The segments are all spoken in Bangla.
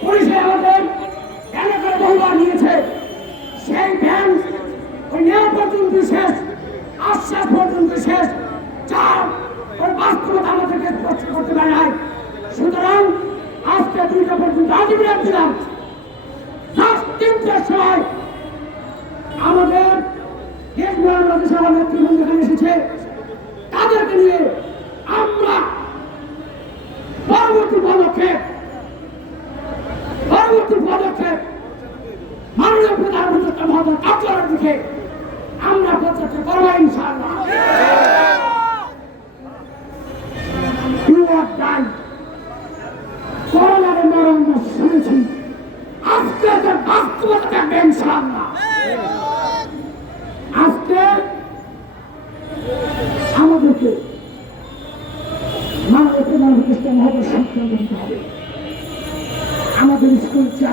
পুলিশে আমাদের কেন করে বহুবার নিয়েছে। সেই ভ্যান ওই নেওয়া পর্যন্ত শেষ, আশ্বাস পর্যন্ত শেষ। যা ওই বাস্তবতা আমাদেরকে স্পষ্ট করতে পারে নাই। সুতরাং আজকে দুইটা পর্যন্ত আজীবন দিলাম তিনটার সময় আমাদের দেশ বাংলাদেশ সভা নেতৃবৃন্দ এখানে এসেছে। তাদেরকে নিয়ে আমরা পরবর্তী পদক্ষেপ পরবর্তী পদক্ষেপ মাননীয় প্রধানমন্ত্রী মহোদয় কার্যালয়ের দিকে আমরা পদক্ষেপ করব ইনশাআল্লাহ। আমাদেরকে মাননীয় প্রধানমন্ত্রী হবে।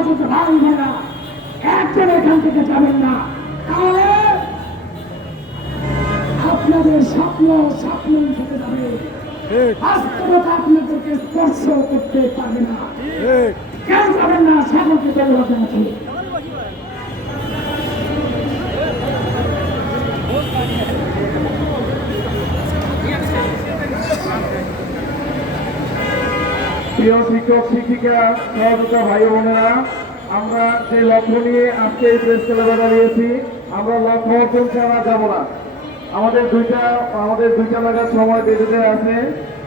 ভাই বোনেরা একজন এখান থেকে যাবেন না। তাহলে আপনাদের স্বপ্ন স্বপ্ন থেকে যাবে। বাস্তবতা আপনাদেরকে স্পর্শ করতে পারবে না। কেন যাবেন না সকলকে ধন্যবাদ জানাচ্ছি। প্রিয় শিক্ষক, শিক্ষিকা, সহযোগিতা ভাই বোনেরা, আমরা যে লক্ষ্য নিয়ে আজকে এই প্রেস ক্লাবে দাঁড়িয়েছি, আমরা লক্ষ্য অর্জন ছাড়া যাব না। আমাদের দুইটা আমাদের দুইটা লাগার সময় বেঁধে আছে।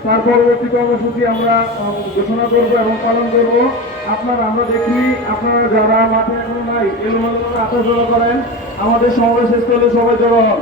তার পরবর্তী কর্মসূচি আমরা ঘোষণা করব এবং পালন করব। আপনারা, আমরা দেখি, আপনারা যারা মাঠে এখনও নাই এগুলো আত্মসভা করেন, আমাদের সমাবেশ স্থলে সবাই জড়ো হন।